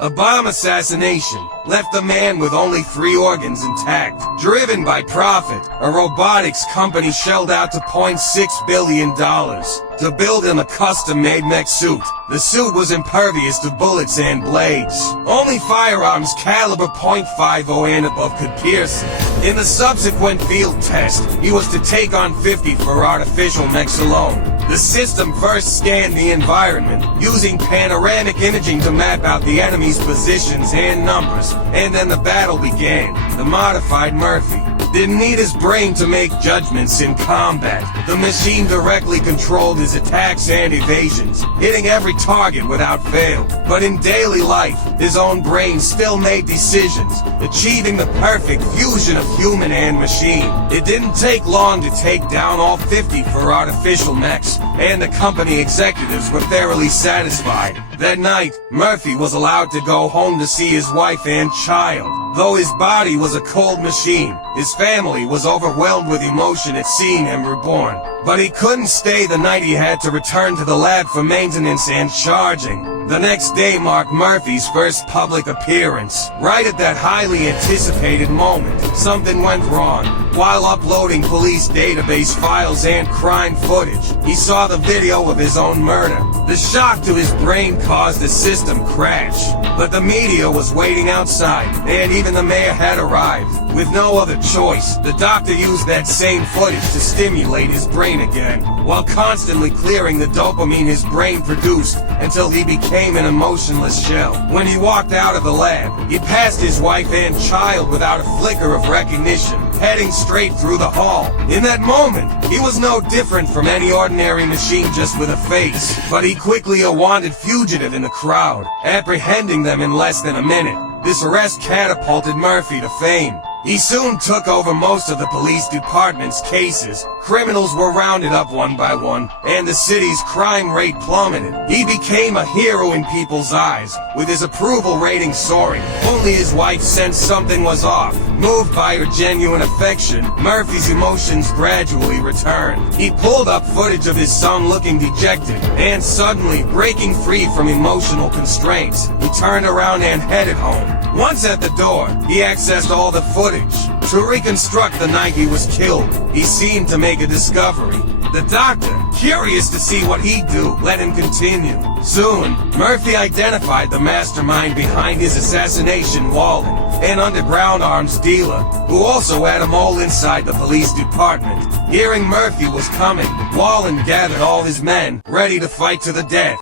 A bomb assassination left the man with only 3 organs intact. Driven by profit, a robotics company shelled out $2.6 billion to build him a custom-made mech suit. The suit was impervious to bullets and blades. Only firearms caliber .50 and above could pierce it. In the subsequent field test, he was to take on 50 for artificial mechs alone. The system first scanned the environment, using panoramic imaging to map out the enemy's positions and numbers, and then the battle began. The modified Murphy didn't need his brain to make judgments in combat. The machine directly controlled his attacks and evasions, hitting every target without fail. But in daily life, his own brain still made decisions, achieving the perfect fusion of human and machine. It didn't take long to take down all 50 for artificial mechs, and the company executives were thoroughly satisfied. That night, Murphy was allowed to go home to see his wife and child. Though his body was a cold machine, his family was overwhelmed with emotion at seeing him reborn. But he couldn't stay the night. He had to return to the lab for maintenance and charging. The next day marked Murphy's first public appearance. Right at that highly anticipated moment, something went wrong. While uploading police database files and crime footage, he saw the video of his own murder. The shock to his brain caused a system crash. But the media was waiting outside, and even the mayor had arrived. With no other choice, the doctor used that same footage to stimulate his brain again, while constantly clearing the dopamine his brain produced until he became an emotionless shell. When he walked out of the lab, he passed his wife and child without a flicker of recognition, heading straight through the hall. In that moment, he was no different from any ordinary machine, just with a face. But he quickly a wanted fugitive in the crowd, apprehending them in less than a minute. This arrest catapulted Murphy to fame. He soon took over most of the police department's cases. Criminals were rounded up one by one, and the city's crime rate plummeted. He became a hero in people's eyes, with his approval rating soaring. Only his wife sensed something was off. Moved by her genuine affection, Murphy's emotions gradually returned. He pulled up footage of his son looking dejected, and suddenly, breaking free from emotional constraints, he turned around and headed home. Once at the door, he accessed all the footage to reconstruct the night he was killed. He seemed to make a discovery. The doctor, curious to see what he'd do, let him continue. Soon, Murphy identified the mastermind behind his assassination, Wallen, an underground arms dealer, who also had a mole inside the police department. Hearing Murphy was coming, Wallen gathered all his men, ready to fight to the death.